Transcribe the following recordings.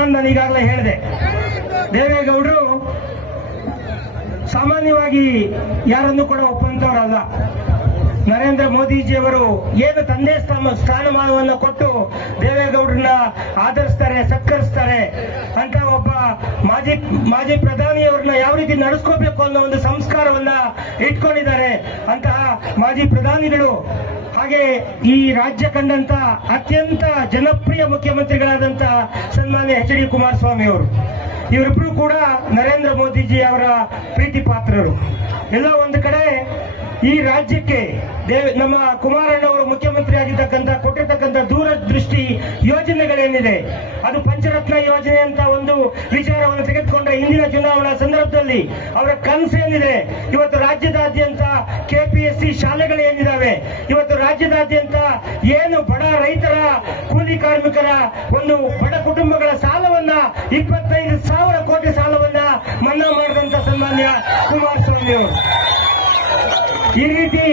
ಅಂತ ನಾನು ಈಗಾಗಲೇ ಹೇಳಿದೆ. ದೇವೇಗೌಡರು ಸಾಮಾನ್ಯವಾಗಿ ಯಾರನ್ನು ಕೂಡ ಒಪ್ಪಂತವರಲ್ಲ ನರೇಂದ್ರ ಮೋದಿಜಿಯವರು ಏನು ತಂದೆ ಸ್ಥಾನ ಸ್ಥಾನಮಾನವನ್ನು ಕೊಟ್ಟು ದೇವೇಗೌಡರನ್ನ ಆಧರಿಸ್ತಾರೆ, ಸತ್ಕರಿಸ್ತಾರೆ ಅಂತ ಒಬ್ಬ ಮಾಜಿ ಮಾಜಿ ಪ್ರಧಾನಿಯವರನ್ನ ಯಾವ ರೀತಿ ನಡೆಸ್ಕೋಬೇಕು ಅನ್ನೋ ಒಂದು ಸಂಸ್ಕಾರವನ್ನ ಇಟ್ಕೊಂಡಿದ್ದಾರೆ ಅಂತಹ ಮಾಜಿ ಪ್ರಧಾನಿಗಳು. ಹಾಗೆ ಈ ರಾಜ್ಯ ಕಂಡಂತ ಅತ್ಯಂತ ಜನಪ್ರಿಯ ಮುಖ್ಯಮಂತ್ರಿಗಳಾದಂತ ಸನ್ಮಾನ್ಯ ಎಚ್ ಡಿ ಕುಮಾರಸ್ವಾಮಿ ಅವರು. ಇವರಿಬ್ರು ಕೂಡ ನರೇಂದ್ರ ಮೋದಿಜಿ ಅವರ ಪ್ರೀತಿ ಪಾತ್ರರು. ಎಲ್ಲ ಒಂದು ಕಡೆ ಈ ರಾಜ್ಯಕ್ಕೆ ನಮ್ಮ ಕುಮಾರಣ್ಣವರು ಮುಖ್ಯಮಂತ್ರಿ ಆಗಿರ್ತಕ್ಕಂಥ ಕೊಟ್ಟಿರ್ತಕ್ಕಂಥ ದೂರದೃಷ್ಟಿ ಯೋಜನೆಗಳೇನಿದೆ? ಅದು ಪಂಚರತ್ನ ಯೋಜನೆ ಅಂತ ಒಂದು ವಿಚಾರವನ್ನು ತೆಗೆದುಕೊಂಡ ಹಿಂದಿನ ಚುನಾವಣಾ ಸಂದರ್ಭದಲ್ಲಿ ಅವರ ಕನಸೇನಿದೆ ಇವತ್ತು ರಾಜ್ಯದಾದ್ಯಂತ ಕೆಪಿಎಸ್ಸಿ ಶಾಲೆಗಳು ಏನಿದಾವೆ? ಇವತ್ತು ರಾಜ್ಯದಾದ್ಯಂತ ಏನು ಬಡ ರೈತರ ಕೂಲಿ ಕಾರ್ಮಿಕರ ಒಂದು ಬಡ ಕುಟುಂಬಗಳ ಸಾಲವನ್ನ, ಇಪ್ಪತ್ತೈದು ಸಾವಿರ ಕೋಟಿ ಸಾಲವನ್ನ ಮನ್ನಾ ಮಾಡಿದಂತ ಸನ್ಮಾನ್ಯ ಕುಮಾರಸ್ವಾಮಿ ಅವರು. ಈ ರೀತಿ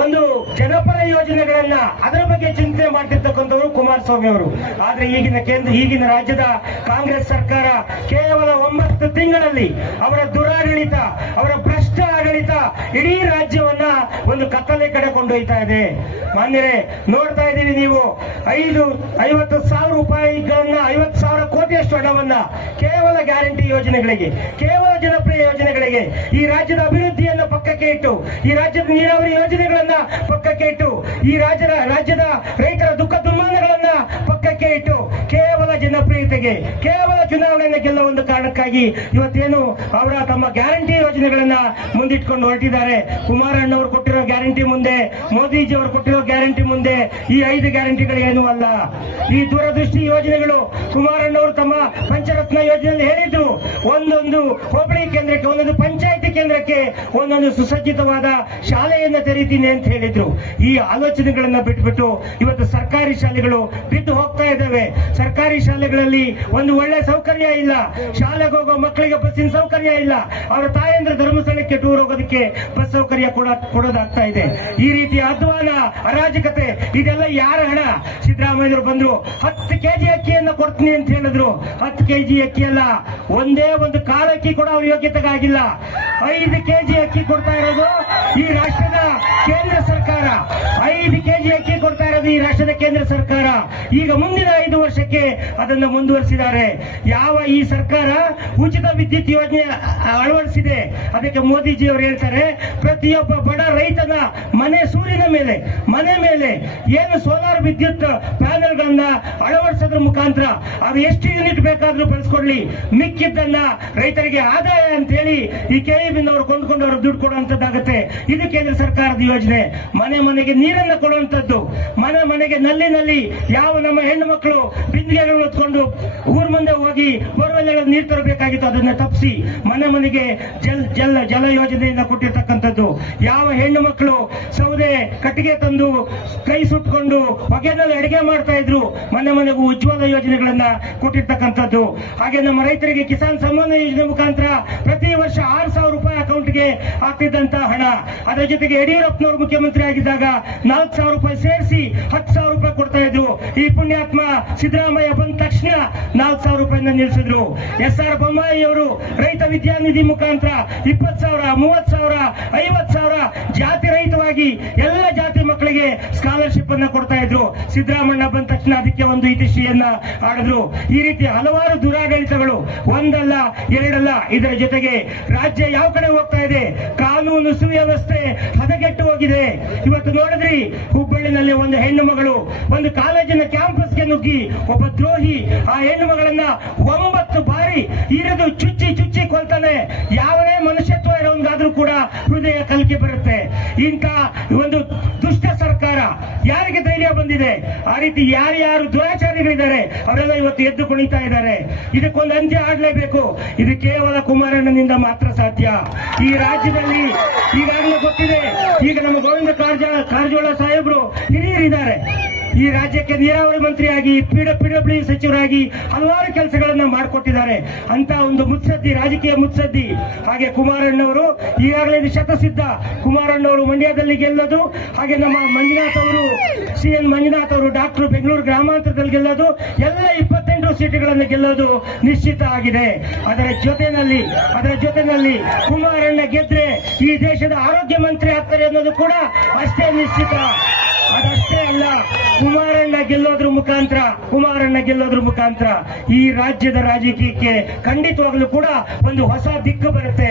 ಒಂದು ಜನಪರ ಯೋಜನೆಗಳನ್ನ ಅದರ ಬಗ್ಗೆ ಚಿಂತನೆ ಮಾಡ್ತಿರ್ತಕ್ಕಂಥವರು ಕುಮಾರಸ್ವಾಮಿ ಅವರು. ಆದ್ರೆ ಈಗಿನ ಕೇಂದ್ರ ಈಗಿನ ರಾಜ್ಯದ ಕಾಂಗ್ರೆಸ್ ಸರ್ಕಾರ ಕೇವಲ ಒಂಬತ್ತು ತಿಂಗಳಲ್ಲಿ ಅವರ ದುರಾಡಳಿತ, ಅವರ ಭ್ರಷ್ಟ ಆಡಳಿತ ಇಡೀ ರಾಜ್ಯವನ್ನ ಒಂದು ಕತ್ತಲೆ ಕಡೆ ಕೊಂಡೊಯ್ತಾ ಇದೆ. ಮಾನ್ಯರೇ, ನೋಡ್ತಾ ಇದ್ದೀವಿ ನೀವು, ಐದು, ಐವತ್ತು ಸಾವಿರ ರೂಪಾಯಿಗಳನ್ನ, ಐವತ್ತು ಸಾವಿರ ಕೋಟಿಯಷ್ಟು ಹಣವನ್ನ ಕೇವಲ ಗ್ಯಾರಂಟಿ ಯೋಜನೆಗಳಿಗೆ, ಕೇವಲ ಜನಪ್ರಿಯ ಯೋಜನೆಗಳಿಗೆ ಈ ರಾಜ್ಯದ ಅಭಿವೃದ್ಧಿಯನ್ನು ಪಕ್ಕಕ್ಕೆ ಇಟ್ಟು, ಈ ರಾಜ್ಯದ ನೀರಾವರಿ ಯೋಜನೆಗಳನ್ನ ಪಕ್ಕಕ್ಕೆ ಇಟ್ಟು, ಈ ರಾಜ್ಯದ ರಾಜ್ಯದ ರೈತರ ದುಃಖ ದುಮ್ಮಾನಗಳನ್ನ ಪಕ್ಕಕ್ಕೆ ಇಟ್ಟು, ಕೇವಲ ಜನಪ್ರಿಯತೆಗೆ, ಕೇವಲ ಚುನಾವಣೆಯನ್ನು ಗೆಲ್ಲುವ ಒಂದು ಕಾರಣಕ್ಕಾಗಿ ಇವತ್ತೇನು ಅವರ ತಮ್ಮ ಗ್ಯಾರಂಟಿ ಯೋಜನೆಗಳನ್ನ ಮುಂದಿಟ್ಕೊಂಡು ಹೊರಟಿದ್ದಾರೆ. ಕುಮಾರಣ್ಣವರು ಕೊಟ್ಟಿರೋ ಗ್ಯಾರಂಟಿ ಮುಂದೆ ಮೋದಿಜಿ ಅವರು ಕೊಟ್ಟಿರೋ ಗ್ಯಾರಂಟಿ ಮುಂದೆ ಈ ಐದು ಗ್ಯಾರಂಟಿಗಳು ಏನೂ ಅಲ್ಲ. ಈ ದೂರದೃಷ್ಟಿ ಯೋಜನೆಗಳು ಕುಮಾರಣ್ಣವರು ತಮ್ಮ ಪಂಚರತ್ನ ಯೋಜನೆಯಲ್ಲಿ ಹೇಳಿದ್ರು. ಒಂದೊಂದು ಹೋಬಳಿ ಕೇಂದ್ರಕ್ಕೆ, ಒಂದೊಂದು ಪಂಚಾಯತಿ ಕೇಂದ್ರಕ್ಕೆ ಒಂದೊಂದು ಸುಸಜ್ಜಿತವಾದ ಶಾಲೆಯನ್ನ ತೆರೀತೀನಿ ಅಂತ ಹೇಳಿದ್ರು. ಈ ಆಲೋಚನೆಗಳನ್ನ ಬಿಟ್ಬಿಟ್ಟು ಇವತ್ತು ಸರ್ಕಾರಿ ಶಾಲೆಗಳು ಬಿದ್ದು ಹೋಗ್ತಾ ಇದ್ದಾವೆ. ಸರ್ಕಾರಿ ಶಾಲೆಗಳಲ್ಲಿ ಒಂದು ಒಳ್ಳೆ ಸೌಕರ್ಯ ಇಲ್ಲ. ಶಾಲೆಗೆ ಹೋಗೋ ಮಕ್ಕಳಿಗೆ ಬಸ್ಸಿನ ಸೌಕರ್ಯ ಇಲ್ಲ. ಅವರ ತಾಯಂದ್ರ ಧರ್ಮಸ್ಥಳಕ್ಕೆ ಟೂರ್ ಹೋಗೋದಕ್ಕೆ ಬಸ್ ಸೌಕರ್ಯ ಕೂಡ, ಕೊಡೋದಾಗ್ತಾ ಇದೆ. ಈ ರೀತಿ ಅಧ್ವಾನ, ಅರಾಜಕತೆ, ಇದೆಲ್ಲ ಯಾರ ಹಣ? ಸಿದ್ದರಾಮಯ್ಯರು ಬಂದ್ರು, ಹತ್ತು ಕೆಜಿ ಅಕ್ಕಿಯನ್ನ ಕೊಡ್ತೀನಿ ಅಂತ ಹೇಳಿದ್ರು. ಹತ್ತು ಕೆಜಿ ಅಕ್ಕಿ ಅಲ್ಲ, ಒಂದೇ ಒಂದು ಕಾಲಕ್ಕಿ ಕೂಡ ಅವ್ರ ಯೋಗ್ಯತೆಗಾಗಿಲ್ಲ. ಐದು ಕೆಜಿ ಅಕ್ಕಿ ಕೊಡ್ತಾ ಇರೋದು ಈ ರಾಷ್ಟ್ರದ ಕೇಂದ್ರ ಸರ್ಕಾರ. ಐದು ಕೆಜಿ ಅಕ್ಕಿ ಕೊಡ್ತಾ ಇರೋದು ಈ ರಾಷ್ಟ್ರದ ಕೇಂದ್ರ ಸರ್ಕಾರ. ಈಗ ಮುಂದಿನ ಐದು ವರ್ಷಕ್ಕೆ ಅದನ್ನ ಮುಂದುವರಿಸಿದ್ದಾರೆ. ಯಾವ ಈ ಸರ್ಕಾರ ಉಚಿತ ವಿದ್ಯುತ್ ಯೋಜನೆ ಅಳವಡಿಸಿದೆ? ಅದಕ್ಕೆ ಮೋದಿಜಿ ಅವರು ಹೇಳ್ತಾರೆ, ಪ್ರತಿಯೊಬ್ಬ ಬಡ ರೈತನ ಮನೆ ಸೂರ್ಯನ ಮೇಲೆ, ಮನೆ ಮೇಲೆ ಏನು ಸೋಲಾರ್ ವಿದ್ಯುತ್ ಪ್ಯಾನೆಲ್ಗಳನ್ನ ಅಳವಡಿಸೋದ್ರ ಮುಖಾಂತರ ಅದು ಎಷ್ಟು ಯೂನಿಟ್ ಬೇಕಾದ್ರೂ ಬಳಸ್ಕೊಳ್ಳಿ ಮಿಕ್ಕಿದ್ದನ್ನ ರೈತರಿಗೆ ಆದಾಯ ಅಂತ ಹೇಳಿ ಈ ಕೆಇಬಿನವರು ಕೊಂಡ್ಕೊಂಡು ಅವರು ದುಡ್ಡು ಕೊಡುವಂತದ್ದಾಗುತ್ತೆ ಇದು ಕೇಂದ್ರ ಸರ್ಕಾರದ ಯೋಜನೆ. ಮನೆ ಮನೆಗೆ ನೀರನ್ನು ಕೊಡುವಂತದ್ದು ಮನೆ ಮನೆಗೆ ನಲ್ಲಿ ನಲ್ಲಿ ಯಾವ ನಮ್ಮ ಹೆಣ್ಣು ಮಕ್ಕಳು ಬಿಂದಿಗೆಗಳನ್ನು ಹೊತ್ಕೊಂಡು ಊರ್ ಮುಂದೆ ಹೋಗಿ ಬೋರ್ವೆಲ್ ನೀರು ತರಬೇಕಾಗಿತ್ತು. ಅದನ್ನ ತಪ್ಪಿಸಿ ಮನೆ ಮನೆಗೆ ಜಲ್, ಜಲ ಜಲ ಯೋಜನೆಯಿಂದ ಕೊಟ್ಟಿರ್ತಕ್ಕಂಥದ್ದು. ಯಾವ ಹೆಣ್ಣು ಮಕ್ಕಳು ಸೌದೆ ಕಟ್ಟಿಗೆ ತಂದು ಕೈ ಸುಟ್ಕೊಂಡು ಹೊಗೆನಲ್ಲಿ ಅಡಿಗೆ ಮಾಡ್ತಾ ಇದ್ರು, ಮನೆ ಮನೆಗೂ ಉಜ್ವಲ ಯೋಜನೆಗಳನ್ನ ಕೊಟ್ಟಿರ್ತಕ್ಕಂಥದ್ದು. ಹಾಗೆ ನಮ್ಮ ರೈತರಿಗೆ ಕಿಸಾನ್ ಸಮ್ಮಾನ ಯೋಜನೆ ಮುಖಾಂತರ ಪ್ರತಿ ವರ್ಷ ಆರು ಸಾವಿರ ರೂಪಾಯಿ ಅಕೌಂಟ್ಗೆ ಆಗ್ತಿದ್ದಂತ ಹಣ. ಅದರ ಜೊತೆಗೆ ಯಡಿಯೂರಪ್ಪನವರು ಮುಖ್ಯಮಂತ್ರಿ ಆಗಿದ್ದಾಗ ನಾಲ್ಕು ಸಾವಿರ ರೂಪಾಯಿ ಸೇರಿಸಿ ಹತ್ತು ಸಾವಿರ ರೂಪಾಯಿ ಕೊಡ್ತಾ ಇದ್ರು. ಈ ಪುಣ್ಯಾತ್ಮ ಸಿದ್ದರಾಮಯ್ಯ ಬಂದ ತಕ್ಷಣ ನಾಲ್ಕು ಸಾವಿರ ರೂಪಾಯಿನ ನಿಲ್ಲಿಸಿದ್ರು. ಎಸ್ ಆರ್ ಬೊಮ್ಮಾಯಿ ಅವರು ರೈತ ವಿದ್ಯಾನಿಧಿ ಮುಖಾಂತರ ಇಪ್ಪತ್ತು ಸಾವಿರ, ಮೂವತ್ತು ಸಾವಿರ, ಐವತ್ತು ಸಾವಿರ ಜಾತಿ ರಹಿತವಾಗಿ ಎಲ್ಲ ಜಾತಿ ಮಕ್ಕಳಿಗೆ ಸ್ಕಾಲರ್ಶಿಪ್ ಅನ್ನ ಕೊಡ್ತಾ ಇದ್ರು. ಸಿದ್ದರಾಮಣ್ಣ ಬಂದ ತಕ್ಷಣ ಅದಕ್ಕೆ ಒಂದು ಇತಿಶ್ರೀಯನ್ನ ಆಡಿದ್ರು ಈ ರೀತಿ ಹಲವಾರು ದುರಾಡಳಿತಗಳು, ಒಂದಲ್ಲ, ಎರಡಲ್ಲ ಇದರ ಜೊತೆಗೆ ರಾಜ್ಯ ಯಾವ ಕಡೆ ಹೋಗ್ತಾ ಇದೆ? ಕಾನೂನು ಸುವ್ಯವಸ್ಥೆ ಹದಗೆಟ್ಟು ಹೋಗಿದೆ. ಇವತ್ತು ನೋಡಿದ್ರಿ, ಹುಬ್ಬಳ್ಳಿನಲ್ಲಿ ಒಂದು ಹೆಣ್ಣು ಮಗಳು, ಒಂದು ಕಾಲೇಜಿನ ಕ್ಯಾಂಪಸ್ಗೆ ನುಗ್ಗಿ ಒಬ್ಬ ದ್ರೋಹಿ ಆ ಹೆಣ್ಣು ಮಗಳನ್ನ ಒಂಬತ್ತು ಬಾರಿ ಇರಿದು ಚುಚ್ಚಿ ಚುಚ್ಚಿ ಕೊಲ್ತಾನೆ. ಯಾವನೇ ಮನುಷ್ಯತ್ವ ಇರೋನ್ಗಾದ್ರೂ ಕೂಡ ಹೃದಯ ಕಲಿಕೆ ಬರುತ್ತೆ. ಇಂಥ ಒಂದು ಯಾರಿಗೆ ಧೈರ್ಯ ಬಂದಿದೆ? ಆ ರೀತಿ ಯಾರ್ಯಾರು ದುರಾಚಾರಿಗಳಿದ್ದಾರೆ ಅವರೆಲ್ಲ ಇವತ್ತು ಎದ್ದು ಕುಣಿತಾ ಇದ್ದಾರೆ. ಇದಕ್ಕೊಂದು ಅಂತ್ಯ ಆಡ್ಲೇಬೇಕು ಇದು ಕೇವಲ ಕುಮಾರಣ್ಣನಿಂದ ಮಾತ್ರ ಸಾಧ್ಯ. ಈ ರಾಜ್ಯದಲ್ಲಿ ಈಗಾಗಲೇ ಗೊತ್ತಿದೆ. ಈಗ ನಮ್ಮ ಗೋವಿಂದ ಕಾರಜೋಳ ಸಾಹೇಬರು ಹಿರಿಯರಿದ್ದಾರೆ. ಈ ರಾಜ್ಯಕ್ಕೆ ನೀರಾವರಿ ಮಂತ್ರಿಯಾಗಿ ಪಿಡಬ್ಲ್ಯೂ ಸಚಿವರಾಗಿ ಹಲವಾರು ಕೆಲಸಗಳನ್ನ ಮಾಡಿಕೊಟ್ಟಿದ್ದಾರೆ. ಅಂತ ಒಂದು ಮುತ್ಸದ್ದಿ, ರಾಜಕೀಯ ಮುತ್ಸದ್ದಿ, ಹಾಗೆ ಕುಮಾರಣ್ಣವರು, ಈಗಾಗಲೇ ಶತಸಿದ್ಧ ಕುಮಾರಣ್ಣವರು ಮಂಡ್ಯದಲ್ಲಿ ಗೆಲ್ಲೋದು, ಹಾಗೆ ನಮ್ಮ ಮಂಜುನಾಥ್ ಅವರು ಸಿ ಎನ್ ಮಂಜುನಾಥ್ ಅವರು ಡಾಕ್ಟರ್ ಬೆಂಗಳೂರು ಗ್ರಾಮಾಂತರದಲ್ಲಿ ಗೆಲ್ಲೋದು, ಎಲ್ಲ ಇಪ್ಪತ್ತೆಂಟು ಸೀಟುಗಳನ್ನು ಗೆಲ್ಲೋದು ನಿಶ್ಚಿತ ಆಗಿದೆ. ಅದರ ಜೊತೆಯಲ್ಲಿ ಅದರ ಜೊತೆಯಲ್ಲಿ ಕುಮಾರಣ್ಣ ಗೆದ್ರೆ ಈ ದೇಶದ ಆರೋಗ್ಯ ಮಂತ್ರಿ ಆಗ್ತಾರೆ ಅನ್ನೋದು ಕೂಡ ಅಷ್ಟೇ ನಿಶ್ಚಿತ. ಅದಷ್ಟೇ ಅಲ್ಲ. ಕುಮಾರಣ್ಣ ಗೆಲ್ಲೋದ್ರ ಮುಖಾಂತರ, ಕುಮಾರಣ್ಣ ಗೆಲ್ಲೋದ್ರ ಮುಖಾಂತರ ಈ ರಾಜ್ಯದ ರಾಜಕೀಯಕ್ಕೆ ಖಂಡಿತವಾಗ್ಲೂ ಕೂಡ ಒಂದು ಹೊಸ ದಿಕ್ಕು ಬರುತ್ತೆ.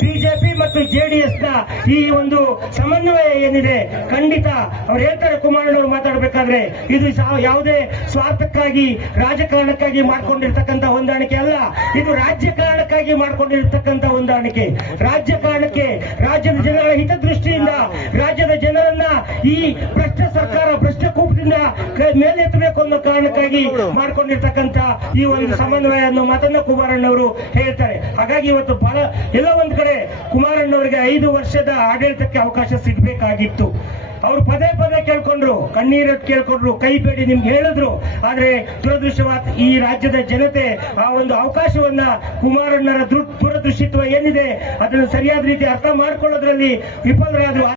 ಬಿಜೆಪಿ ಮತ್ತು ಜೆಡಿಎಸ್ನ ಈ ಒಂದು ಸಮನ್ವಯ ಏನಿದೆ, ಖಂಡಿತ ಅವ್ರು ಹೇಳ್ತಾರೆ ಕುಮಾರಣ್ಣವರು ಮಾತಾಡಬೇಕಾದ್ರೆ ಇದು ಯಾವುದೇ ಸ್ವಾರ್ಥಕ್ಕಾಗಿ, ರಾಜಕಾರಣಕ್ಕಾಗಿ ಮಾಡ್ಕೊಂಡಿರ್ತಕ್ಕಂಥ ಹೊಂದಾಣಿಕೆ ಅಲ್ಲ. ಇದು ರಾಜ್ಯಕಾರಣಕ್ಕಾಗಿ ಮಾಡ್ಕೊಂಡಿರ್ತಕ್ಕಂಥ ಹೊಂದಾಣಿಕೆ. ರಾಜ್ಯಕಾರಣಕ್ಕೆ ರಾಜ್ಯದ ಜನರ ಹಿತದೃಷ್ಟಿಯಿಂದ ರಾಜ್ಯದ ಜನರನ್ನ ಈ ಭ್ರಷ್ಟ ಸರ್ಕಾರ ಕ- ಮೇಲೆತ್ತಬೇಕು ಅನ್ನೋ ಕಾರಣಕ್ಕಾಗಿ ಮಾಡ್ಕೊಂಡಿರ್ತಕ್ಕಂತ ಈ ಒಂದು ಸಮನ್ವಯ ಅನ್ನೋ ಮಾತನ್ನ ಕುಮಾರಣ್ಣವರು ಹೇಳ್ತಾರೆ. ಹಾಗಾಗಿ ಇವತ್ತು ಬಹಳ ಎಲ್ಲೋ ಒಂದ್ ಕಡೆ ಕುಮಾರಣ್ಣವರಿಗೆ ಐದು ವರ್ಷದ ಆಡಳಿತಕ್ಕೆ ಅವಕಾಶ ಸಿಗಬೇಕಾಗಿತ್ತು. ಅವ್ರು ಪದೇ ಪದೇ ಕೇಳ್ಕೊಂಡ್ರು ಕಣ್ಣೀರದ್ ಕೇಳ್ಕೊಂಡ್ರು ಕೈ ಬೇಡಿ ನಿಮ್ಗೆ ಹೇಳಿದ್ರು. ಆದ್ರೆ ದುರದೃಷ್ಟವಾದ ಈ ರಾಜ್ಯದ ಜನತೆ ಆ ಒಂದು ಅವಕಾಶವನ್ನ ಕುಮಾರಣ್ಣರ ದೂರದೃಷ್ಟಿತ್ವ ಏನಿದೆ ಅದನ್ನು ಸರಿಯಾದ ರೀತಿ ಅರ್ಥ ಮಾಡ್ಕೊಳ್ಳೋದ್ರಲ್ಲಿ ವಿಫಲರಾದ್ರು.